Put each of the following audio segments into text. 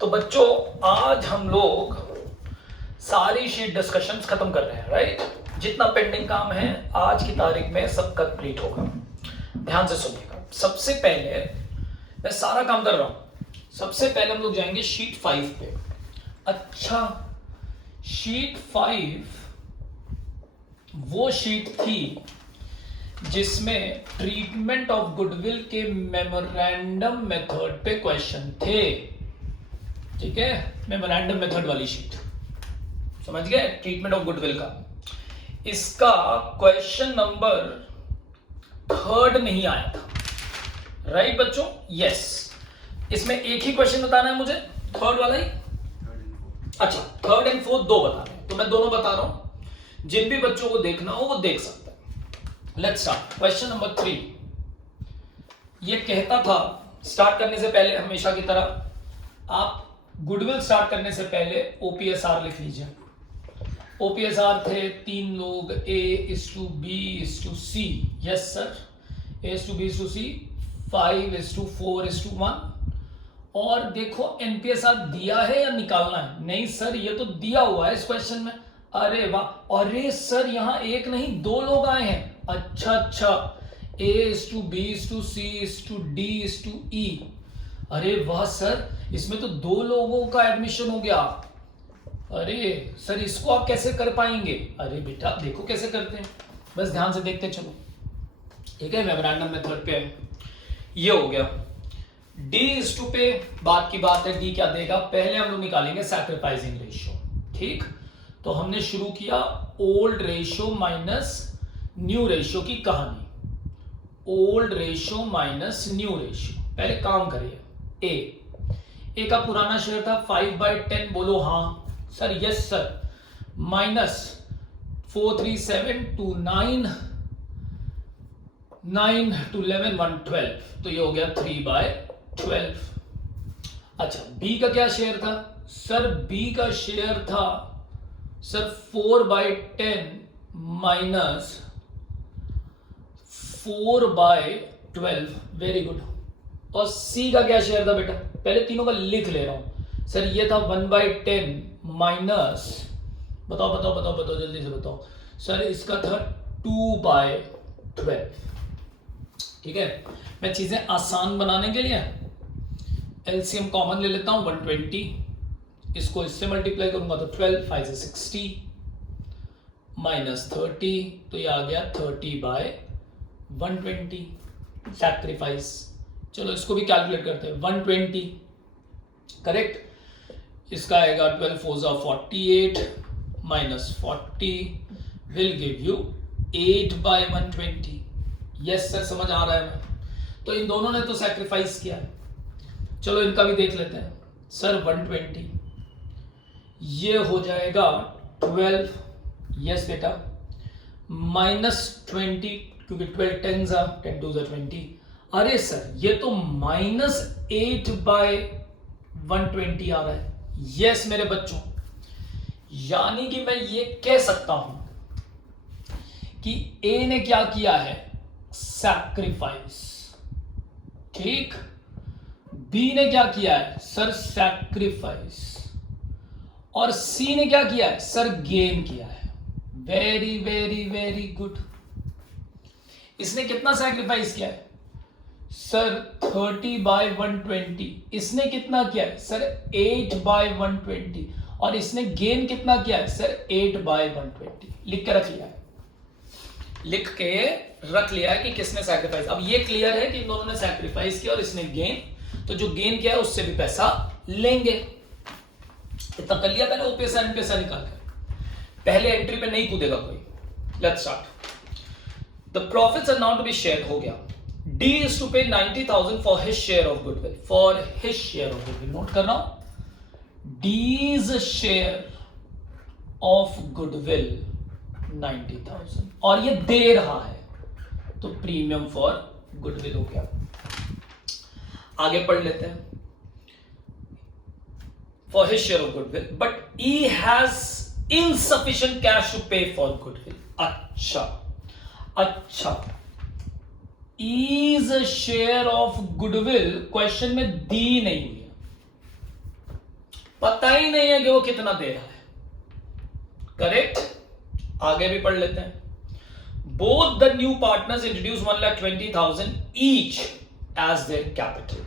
तो बच्चों आज हम लोग सारी शीट डिस्कशंस खत्म कर रहे हैं, राइट। जितना पेंडिंग काम है आज की तारीख में सब कंप्लीट होगा। ध्यान से सुनिएगा। सबसे पहले मैं सारा काम कर रहा हूं। सबसे पहले हम लोग जाएंगे शीट 5 पे। अच्छा, शीट 5 वो शीट थी जिसमें ट्रीटमेंट ऑफ गुडविल के मेमोरेंडम मेथड पे क्वेश्चन थे। ठीक है, मेमोरेंडम मेथड वाली शीट समझ गए, ट्रीटमेंट ऑफ गुडविल का। इसका क्वेश्चन नंबर 3 नहीं आया था, राइट बच्चों? यस, इसमें एक ही क्वेश्चन बताना है मुझे, 3 वाला ही। अच्छा, 3 और 4 दो बताने हैं, तो मैं दोनों बता रहा हूं। जिन भी बच्चों को देखना हो वो देख सकते हैं। Let's start. क्वेश्चन नंबर 3 ये कहता था, स्टार्ट करने से पहले हमेशा की तरह आप गुडविल स्टार्ट करने से पहले ओपीएसआर लिख लीजिए। ओपीएसआर थे 3 लोग, A:B:C। Yes sir, A:B:C, 5:4:1। और देखो एनपीएसआर दिया है या निकालना है? नहीं सर, ये तो दिया हुआ है इस क्वेश्चन में। अरे वाह, अरे सर यहाँ एक नहीं 2 लोग आए हैं। अच्छा, A:B:C:D:E। अरे वाह सर, इसमें तो 2 लोगों का एडमिशन हो गया। अरे सर, इसको आप कैसे कर पाएंगे? अरे बेटा देखो कैसे करते हैं, बस ध्यान से देखते चलो। ठीक है, मेमोरेंडम मेथड पे ये हो गया। D:2 पे बात की बात है, D क्या देगा? पहले हम लोग निकालेंगे सैक्रिफाइसिंग रेशियो। ठीक, तो हमने शुरू किया old ratio minus new ratio की कहानी। Old ratio minus new ratio. पहले काम करिए। ए का पुराना शेयर था 5/10, बोलो हाँ sir, yes sir. Minus 437 to 9 to 11 112, तो ये हो गया 3/12। अच्छा, बी का क्या शेयर था सर? बी का शेयर था सर 4/10 माइनस 4/12। Very good. और सी का क्या शेयर था बेटा? पहले तीनों का लिख ले रहा हूं सर। ये था 1/10 माइनस, बताओ जल्दी से बताओ सर। इसका था 2/12। ठीक है, मैं चीजें आसान बनाने के लिए एलसीएम कॉमन ले लेता हूं 120। इसको इससे मल्टीप्लाई करूंगा तो 12, 5 से 60 माइनस 30, तो ये आ गया 30/120 सैक्रिफाइस। चलो इसको भी कैलकुलेट करते हैं। 120 करेक्ट, इसका आएगा 12 4 48 minus 40 will give you 8/120। Yes sir, समझ आ रहा है मैं? तो इन दोनों ने तो सैक्रिफाइस किया है, चलो इनका भी देख लेते हैं सर। 120 ये हो जाएगा 12, यस बेटा, माइनस 20, क्योंकि 12 10 2 20। अरे सर, ये तो माइनस 8/120 आ रहा है। यस मेरे बच्चों, यानी कि मैं ये कह सकता हूं कि ए ने क्या किया है? सैक्रिफाइस। ठीक, बी ने क्या किया है सर? सैक्रिफाइस। और सी ने क्या किया है सर? गेन किया है। Very very very good. इसने कितना सैक्रिफाइस किया है सर? 30/120। इसने कितना किया है सर? 8/120। और इसने गेन कितना किया है सर? 8/120। लिख के रख लिया है, लिख के रख लिया है कि किसने सैक्रिफाइस। अब ये क्लियर है कि इन दोनों ने सैक्रिफाइस किया और इसने गेन, तो जो गेन किया है उससे भी पैसा लेंगे। इतना कर लिया पहले ओपीएसआर एनपीएसआर निकाल कर। पहले एंट्री पे नहीं कूदेगा कोई। Let's start. The profits are now to be share हो गया। D is to pay 90,000 for his share of goodwill. For his share of goodwill. Note कर रहा हूं, D's share of goodwill 90,000 और ये दे रहा है, तो प्रीमियम फॉर गुडविल हो गया। आगे पढ़ लेते हैं। For his share of goodwill, but he has insufficient cash to pay for goodwill. अच्छा, is share of goodwill question में दी नहीं हुई है। पता ही नहीं है कि वो कितना दे रहा है। करेक्ट? आगे भी पढ़ लेते हैं। Both the new partners introduce 1,20,000 each as their capital.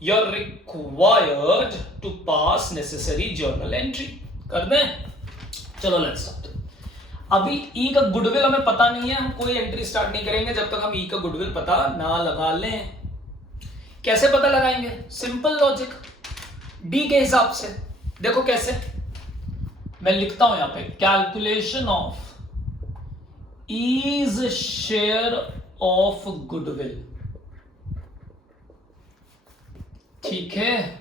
You're required to pass necessary journal entry। कर दें? चलो लेट्स स्टार्ट। अभी ई का गुडविल हमें पता नहीं है, हम कोई एंट्री स्टार्ट नहीं करेंगे जब तक हम ई का गुडविल पता ना लगा लें। कैसे पता लगाएंगे? सिंपल लॉजिक, डी के हिसाब से। देखो कैसे, मैं लिखता हूं यहां पे, calculation of E's share of goodwill. ठीक है,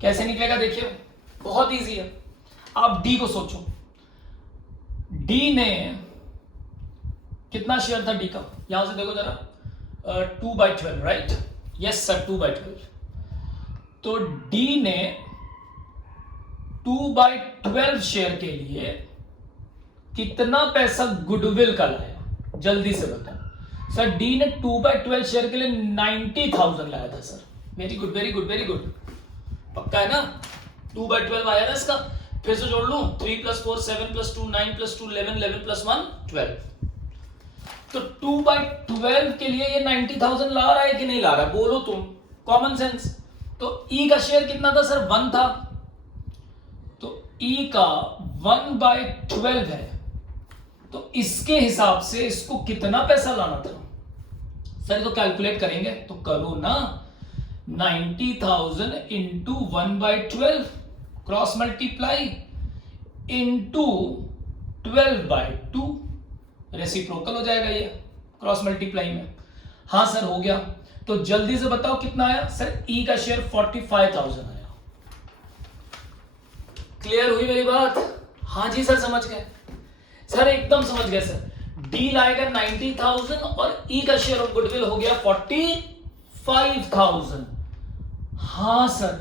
कैसे निकलेगा देखिए, बहुत इजी है। आप डी को सोचो, डी ने कितना शेयर था डी का, यहां से देखो जरा, 2/12, राइट? Yes sir, 2/12। तो डी ने 2/12 शेयर के लिए कितना पैसा गुडविल का लाया, जल्दी से बताओ। सर डी ने 2/12 शेयर के लिए 90,000 लाया था sir. Very good, very good, very good. पक्का है ना? 2/12 आया ना इसका। फिर से जोड़ लूं, 3 + 4 7 + 2 9 + 2 11 11 + 1 12। तो 2/12 के लिए ये 90,000 ला रहा है कि नहीं ला रहा है? बोलो तुम, कॉमन सेंस। तो ई का शेयर कितना था सर? 1 था। तो ई का 1/12 है, तो इसके हिसाब से इसको कितना पैसा लाना था सर? तो कैलकुलेट करेंगे, तो करो ना। 90,000 into 1/12 cross multiply into 12/2, reciprocal हो जाएगा ये क्रॉस मल्टीप्लाई में। हाँ सर हो गया। तो जल्दी से बताओ कितना आया सर? ई का शेयर 45,000 आया। क्लियर हुई मेरी बात? हाँ जी सर, समझ गए सर, एकदम समझ गए सर। डी लाएगा 90,000 और ई का शेयर ऑफ गुडविल हो गया 45,000। हाँ सर,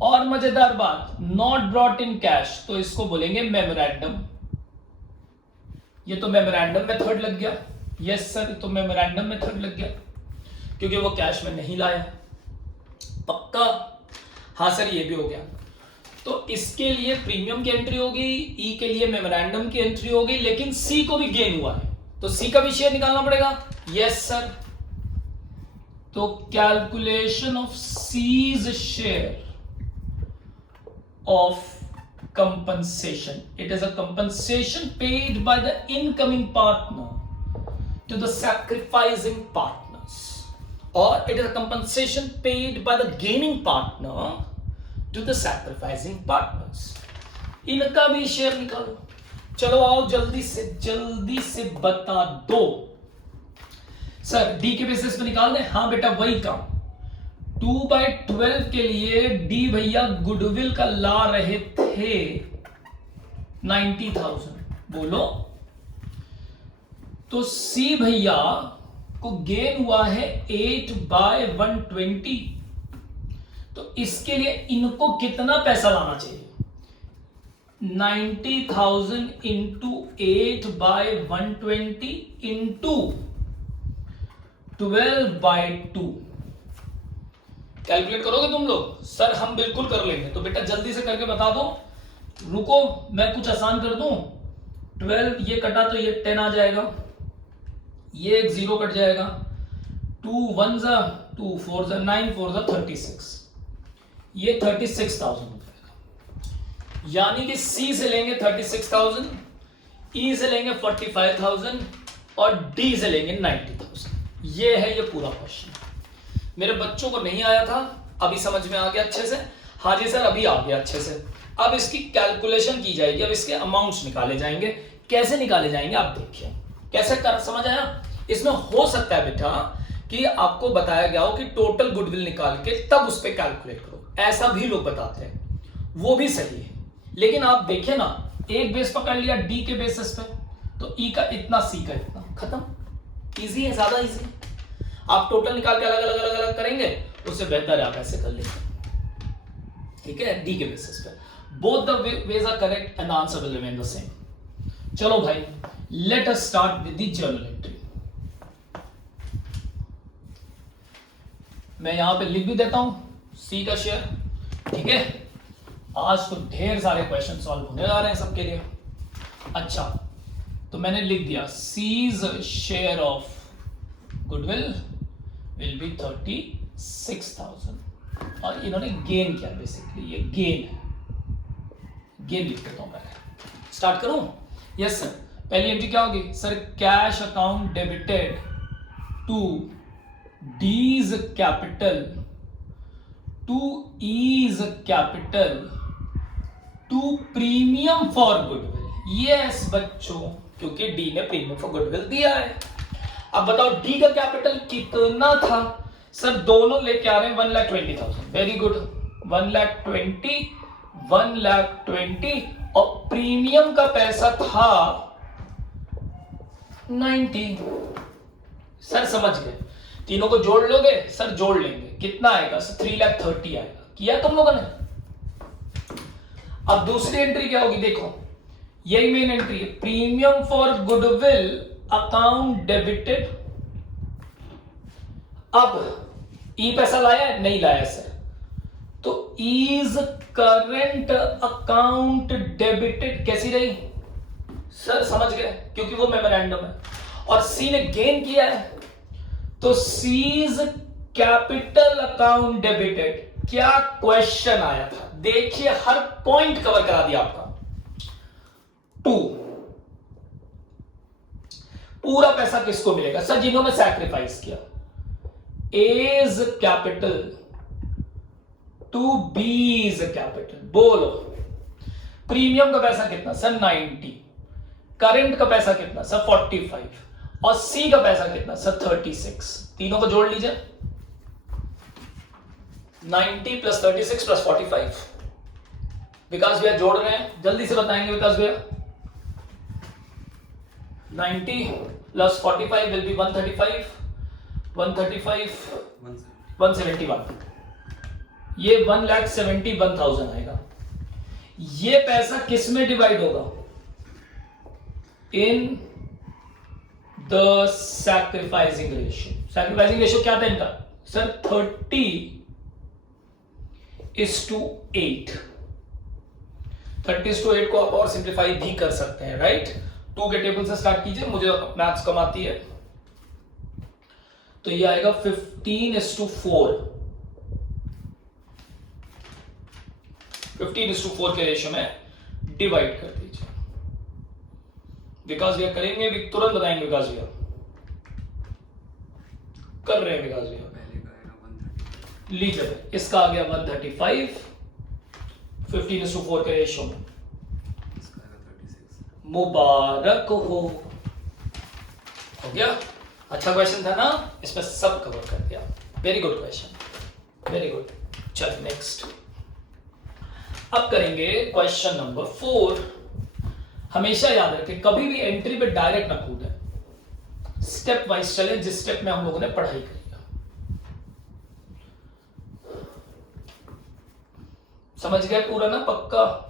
और मजेदार बात, नॉट ब्रॉट इन कैश, तो इसको बोलेंगे मेमोरेंडम। ये तो मेमोरेंडम मेथड लग गया। यस सर, तो मेमोरेंडम मेथड लग गया क्योंकि वो कैश में नहीं लाया। पक्का? हाँ सर, ये भी हो गया। तो इसके लिए प्रीमियम की एंट्री होगी, ई के लिए मेमोरेंडम की एंट्री होगी, लेकिन सी को भी गेन हुआ है तो सी का भी शेयर निकालना पड़ेगा। Yes sir. तो कैलकुलेशन ऑफ सीज share of compensation, it is a compensation paid by the incoming partner to the sacrificing partners, or it is a compensation paid by the gaining partner to the sacrificing partners। इनका भी share निकालो। चलो आओ, जल्दी से बता दो sir. D के बेसिस पे निकाल दें? हाँ बेटा, वही काम। 2/12 के लिए डी भैया गुडविल का ला रहे थे 90,000, बोलो। तो सी भैया को गेन हुआ है 8/120। तो इसके लिए इनको कितना पैसा लाना चाहिए? 90,000 इंटू 8/120 इंटू 12/2। कैलकुलेट करोगे तुम लोग? सर हम बिल्कुल कर लेंगे। तो बेटा जल्दी से करके बता दो। रुको, मैं कुछ आसान कर दूं। 12 ये कटा तो ये 10 आ जाएगा, ये एक 0 कट जाएगा, 2 1 जा 2 4 जा 9 4 जा 36, ये 36,000 हो जाएगा। यानी कि सी से लेंगे 36,000, ई से लेंगे 45,000 और डी से लेंगे 90,000। ये है ये पूरा क्वेश्चन। मेरे बच्चों को नहीं आया था, अभी समझ में आ गया अच्छे से? हाँ जी सर, अभी आ गया अच्छे से। अब इसकी कैलकुलेशन की जाएगी, अब इसके अमाउंट्स निकाले जाएंगे। कैसे निकाले जाएंगे आप देखिए, कैसे कर, समझ आया? इसमें हो सकता है बेटा कि आपको बताया गया हो कि टोटल गुडविल निकाल के तब उस पर कैलकुलेट करो, ऐसा भी लोग बताते हैं, वो भी सही है। लेकिन आप देखिए ना, एक बेस पकड़ लिया डी के बेसिस पे, तो ई का इतना, सी का इतना, खत्म। इजी है, ज्यादा इजी। आप टोटल निकाल के अलग अलग अलग अलग करेंगे, उससे बेहतर है आप ऐसे कर लेंगे। ठीक है, डी के बेसिस पे both the ways are correct and answer will remain the same. चलो भाई, let us start with the journal entry. मैं यहां पे लिख भी देता हूं सी का शेयर। ठीक है, आज तो ढेर सारे क्वेश्चन सॉल्व होने जा रहे हैं सबके लिए। अच्छा, तो मैंने लिख दिया C's share of goodwill will be 36,000 और इन्होंने गेन किया, बेसिकली ये गेन है, गेन लिख देता हूं मैं। स्टार्ट करूं? Yes sir. पहली एंट्री क्या होगी sir? Cash account debited to D's capital to E's capital to premium for goodwill. Yes बच्चों, क्योंकि डी ने प्रीमियम फॉर गुडविल दिया है। अब बताओ डी का कैपिटल कितना था? सर दोनों लेके आ रहे हैं 1,20,000। वेरी गुड, 1,20,000 और प्रीमियम का पैसा था 90। सर समझ गए? तीनों को जोड़ लोगे? सर जोड़ लेंगे। कितना आएगा सर? 3,30,000 आएगा। किया तुम लोगों ने? अब दूसरी एंट्री क्या होगी? देखो यही मेन एंट्री है, premium for goodwill account debited. अब ई पैसा लाया है? नहीं लाया सर, तो इज करंट अकाउंट डेबिटेड कैसी रही? सर समझ गए, क्योंकि वो मेमोरेंडम है। और सी ने गेन किया है, तो सीज कैपिटल अकाउंट डेबिटेड। क्या क्वेश्चन आया था? देखिए हर पॉइंट कवर करा दिया आपका। 2 पूरा पैसा किसको मिलेगा? सर जिन्होंने सैक्रिफाइस किया। A's capital to B's capital. बोलो प्रीमियम का पैसा कितना? सर 90। करंट का पैसा कितना? सर 45। और सी का पैसा कितना? सर 36। तीनों को जोड़ लीजिए, 90 प्लस 36 प्लस 45। विकास भैया जोड़ रहे हैं, जल्दी से बताएंगे विकास भैया। 90 प्लस 45 विल बी 135, 171। ये 1,71,000 आएगा। ये पैसा किस में डिवाइड होगा? In the sacrificing ratio. Sacrificing ratio क्या था इनका? सर 30:8। 30:8 को आप और सिंप्लीफाई भी कर सकते हैं, राइट? 2 के टेबल से स्टार्ट कीजिए, मुझे मैथ्स कम आती है। तो ये आएगा 15:4। 15:4 के रेशियो में डिवाइड कर दीजिए। विकास भैया करेंगे भी, तुरंत बताएंगे विकास भैया। कर रहे हैं विकास भैया। लीजिए इसका आ गया 135 15:4 के रेशियो में। मुबारक हो गया। अच्छा क्वेश्चन था ना, इसमें सब कवर कर दिया। Very good question, very good. चल नेक्स्ट, अब करेंगे क्वेश्चन नंबर 4। हमेशा याद रखें, कभी भी एंट्री पे डायरेक्ट ना कूदें, स्टेप वाइज चले, जिस स्टेप में हम लोगों ने पढ़ाई करी। समझ गए पूरा ना? पक्का?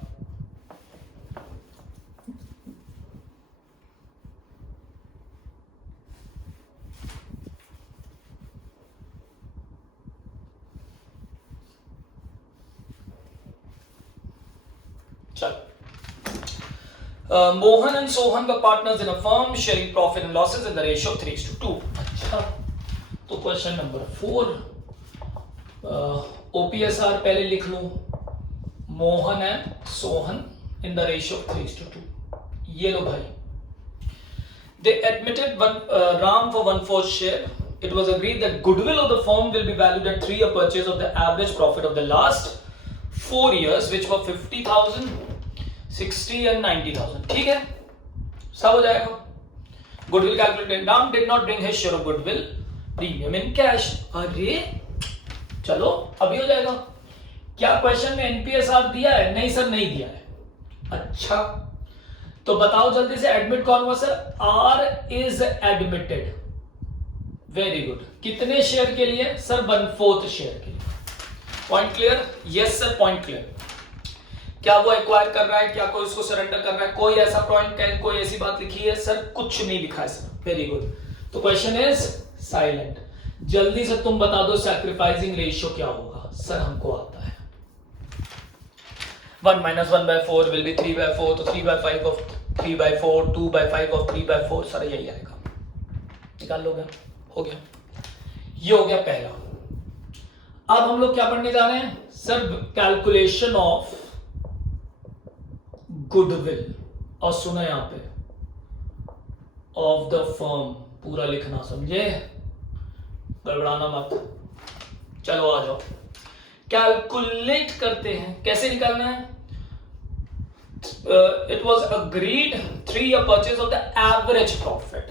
चल, Mohan and Sohan were partners in a firm, sharing profit and losses in the ratio of 3:2. अच्छा, तो क्वेश्चन नंबर 4, OPSR पहले लिख लूं। Mohan and Sohan in the ratio of 3:2. ये लो भाई। They admitted Ram for 1/4 share. It was agreed that goodwill of the firm will be valued at 3-year purchase of the average profit of the last 4 years, which were 50,000, 60 and 90,000. ठीक है, सब हो जाएगा। Goodwill calculated. Ram did not bring his share of goodwill premium in cash. अरे चलो अभी हो जाएगा। क्या क्वेश्चन में एनपीएसआर दिया है? नहीं सर नहीं दिया है। अच्छा तो बताओ जल्दी से, एडमिट कौन हुआ sir? R is admitted. Very good. कितने शेयर के लिए? सर 1/4 शेयर के लिए। Point clear? Yes sir, point clear. क्या वो एक्वायर कर रहा है? क्या कोई उसको सरेंडर कर रहा है? कोई ऐसा पॉइंट, कोई ऐसी बात लिखी है? सर कुछ नहीं लिखा है सर। Very good. तो क्वेश्चन इज साइलेंट। जल्दी से तुम बता दो सैक्रिफाइसिंग रेशियो क्या होगा? सर हमको आता है। 1 minus 1/4 will be 3/4, तो 3/5 of 3/4, 2/5 of 3/4, सारा यही आएगा। निकाल लोगे? हो गया, ये हो गया पहला। अब हम लोग क्या पढ़ने जा रहे हैं सर? कैलकुलेशन ऑफ गुडविल, और सुना यहां पे ऑफ द फर्म, पूरा लिखना, समझे? गड़बड़ाना मत। चलो आ जाओ, कैलकुलेट करते हैं। कैसे निकालना है? It was agreed 3-year purchase of the average profit.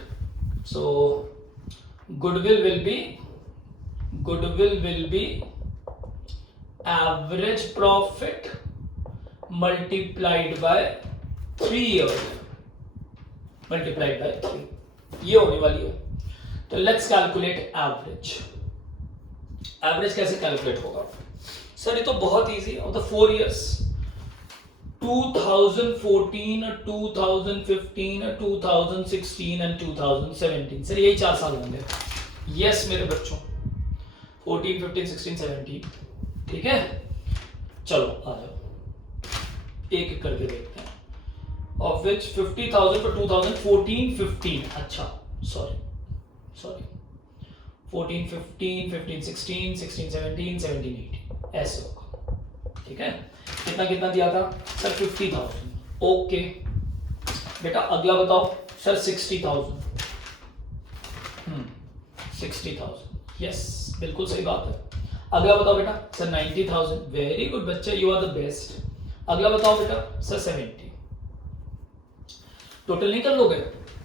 So goodwill will be average profit multiplied by 3 years, multiplied by 3, ये होने वाली है। तो लेट्स कैलकुलेट एवरेज। एवरेज कैसे कैलकुलेट होगा सर? ये तो बहुत इजी है। Of the 4 years 2014, 2015, 2016 and 2017, sir यही 4 साल होंगे। यस मेरे बच्चों, 14, 15, 16, 17, ठीक है। चलो आ जाओ, एक एक करके देखते हैं। ऑफ विच 50,000 फॉर 2014, 15, अच्छा सॉरी 14, 15, 15, 16, 16, 17, 17, 18, ऐसे होगा, ठीक है। कितना कितना दिया था सर? 50,000। ओके बेटा, अगला बताओ सर। 60,000। 60,000, यस बिल्कुल सही बात है। अगला बताओ बेटा सर। 90,000, वेरी गुड बच्चे, यू आर द बेस्ट। अगला बताओ बेटा सर। 70। टोटल नहीं कर लोगे?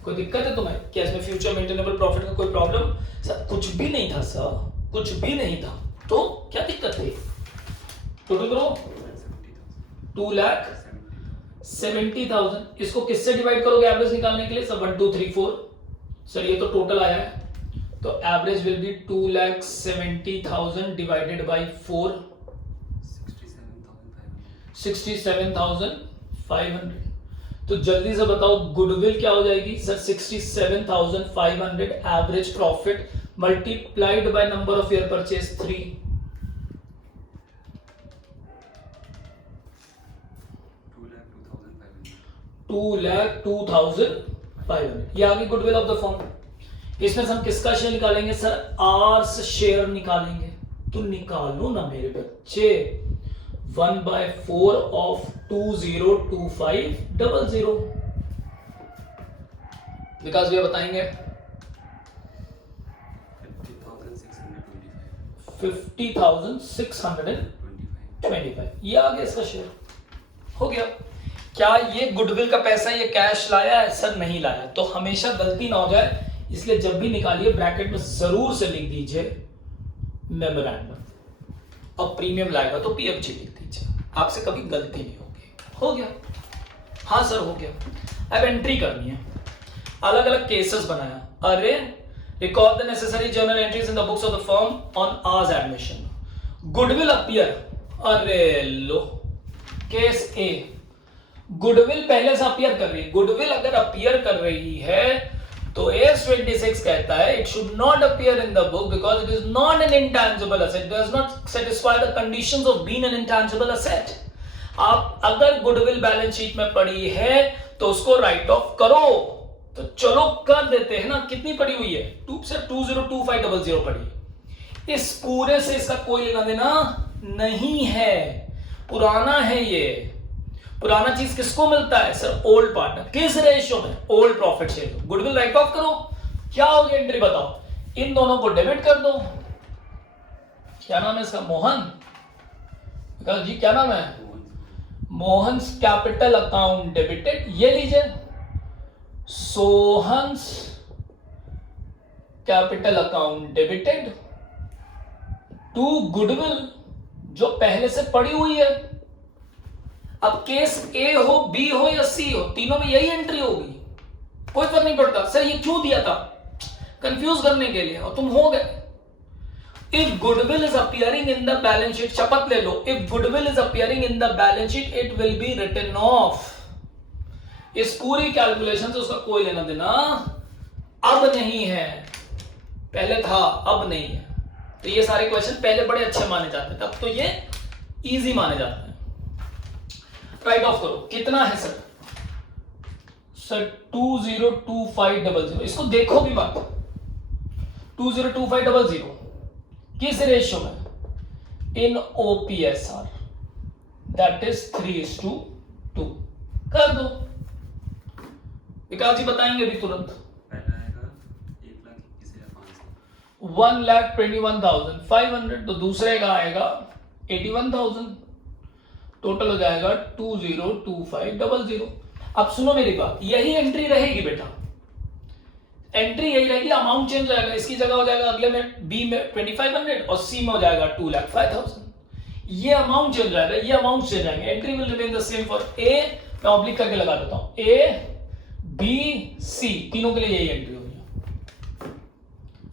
कोई दिक्कत है तुम्हें? क्या इसमें फ्यूचर मेंटेनेबल प्रॉफिट का कोई प्रॉब्लम? सर कुछ भी नहीं था सर, कुछ भी नहीं था, तो क्या दिक्कत थी? टोटल करो। 2,70,000। इसको किससे डिवाइड करोगे एवरेज निकालने के लिए? सर 1, 2, 3, 4। सर ये तो टोटल आया है, तो average will be 2,70,000 divided by 4, 67,500। तो जल्दी से बताओ गुडविल क्या हो जाएगी sir? 67,500 average profit multiplied by number of year purchase 3। 2,02,500, ये आगे गुडविल ऑफ द फर्म। इसमें से हम किसका शेयर निकालेंगे सर? आर्स शेयर निकालेंगे। तो निकालो ना मेरे बच्चे। 1/4 ऑफ 202500, विकास भैया बताएंगे। 50,625, ये आ गया इसका शेयर। हो गया। क्या ये गुडविल का पैसा ये कैश लाया है सर? नहीं लाया। तो हमेशा गलती ना हो जाए, इसलिए जब भी निकालिए ब्रैकेट में जरूर से लिख दीजिए मेमोरेंडम, और प्रीमियम लाएगा तो पीएफजी लिख दीजिए, आपसे कभी गलती नहीं होगी। हो गया? हाँ सर हो गया। अब एंट्री करनी है, अलग अलग केसेस बनाया। अरे record the necessary journal entries in the books of the firm on hours admission. Goodwill appear, अरे लो केस ए, गुडविल पहले से अपीयर कर रही है। गुडविल अगर अपीयर कर रही है तो AS26 कहता है it should not appear in the book because it is not an intangible asset, does not satisfy the conditions of being an intangible asset. आप अगर गुडविल बैलेंस शीट में पड़ी है तो उसको राइट ऑफ करो। तो चलो कर देते हैं ना। कितनी पड़ी हुई है? 202500 पड़ी। इस पूरे से इसका कोई लेना देना नहीं है, पुराना है ये। पुराना चीज किसको मिलता है सर? Old partner. किस रेशियो में? Old profit share. Goodwill right of करो। क्या हो गया एंट्री बताओ? इन दोनों को डेबिट कर दो। क्या नाम है इसका? मोहन। विकास जी क्या नाम है? Mohan's capital account debited. ये लीजिए Sohan's capital account debited to goodwill जो पहले से पड़ी हुई है। अब केस ए हो, बी हो या सी हो, तीनों में यही एंट्री होगी, कोई फर्क नहीं पड़ता। सर ये क्यों दिया था? कंफ्यूज करने के लिए, और तुम हो गए। If goodwill is appearing in the balance sheet, शपथ ले लो, if goodwill is appearing in the balance sheet it will be written off. इस पूरी कैलकुलेशन से उसका कोई लेना देना अब नहीं है, पहले था अब नहीं है। तो ये सारे क्वेश्चन पहले बड़े अच्छे माने जाते थे, अब तो ये इजी माने जाते हैं। राइट ऑफ करो, कितना है सर? सर 202500, इसको देखो भी मत। 202500 किस रेशियो में? इन OPSR, दैट इज 3:2। कर दो, विकास जी बताएंगे अभी तुरंत। 1,21,500, तो दूसरे का आएगा 81,000, टोटल हो जाएगा 202500। अब सुनो मेरी बात, यही एंट्री रहेगी बेटा, एंट्री यही रहेगी, अमाउंट चेंज हो जाएगा। इसकी जगह हो जाएगा अगले में बी में 2500 और सी में हो जाएगा 2,05,000। ये अमाउंट चेंज हो जाएगा, ये अमाउंट चेंज जाएंगे, entry will remain the same for a. मैं ऑब्लिक करके लगा देता हूं, ए बी सी, तीनों के लिए यही एंट्री होगी,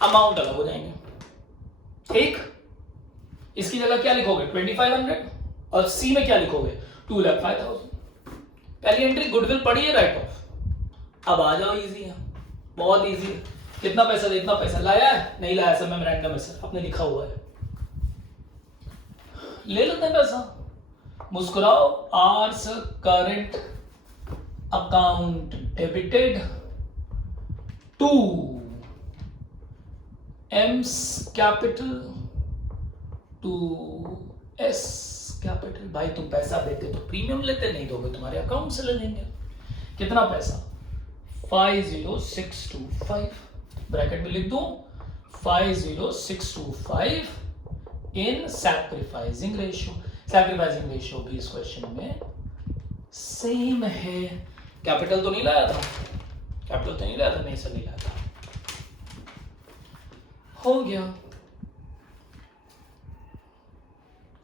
अमाउंट अलग हो जाएंगे। ठीक, इसकी जगह क्या लिखोगे? 2500, और सी में क्या लिखोगे? 2,05,000। पहली एंट्री गुडविल पड़ी है, राइट ऑफ। अब आ जाओ, इजी है, बहुत इजी है। कितना पैसा दे, इतना पैसा लाया है, नहीं लाया सर, मेमोरेंडम है सर, आपने लिखा हुआ है, ले लेते हैं पैसा, मुस्कुराओ। R's current account debited to M's capital to S capital. भाई तुम पैसा देते तो प्रीमियम लेते, नहीं दोगे तुम्हारे अकाउंट से ले लेंगे। कितना पैसा? 50625, ब्रैकेट में लिख दूं 50625 इन सैक्रिफाइसिंग रेशियो। सैक्रिफाइसिंग रेशियो भी इस क्वेश्चन में सेम है। कैपिटल तो नहीं लाया था, कैपिटल तो नहीं लाया था, नहीं सर नहीं लाया था, हो गया।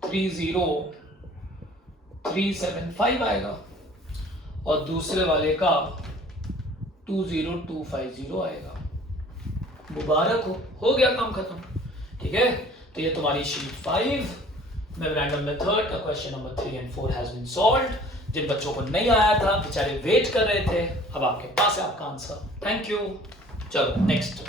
30375 आएगा और दूसरे वाले का 20250 आएगा। मुबारक हो गया, काम खत्म। ठीक है, तो ये तुम्हारी शीट 5 मेमोरेंडम मेथड का question number 3 and 4 has been solved. जिन बच्चों को नहीं आया था बेचारे वेट कर रहे थे, अब आपके पास है आपका आंसर। Thank you. चलो नेक्स्ट।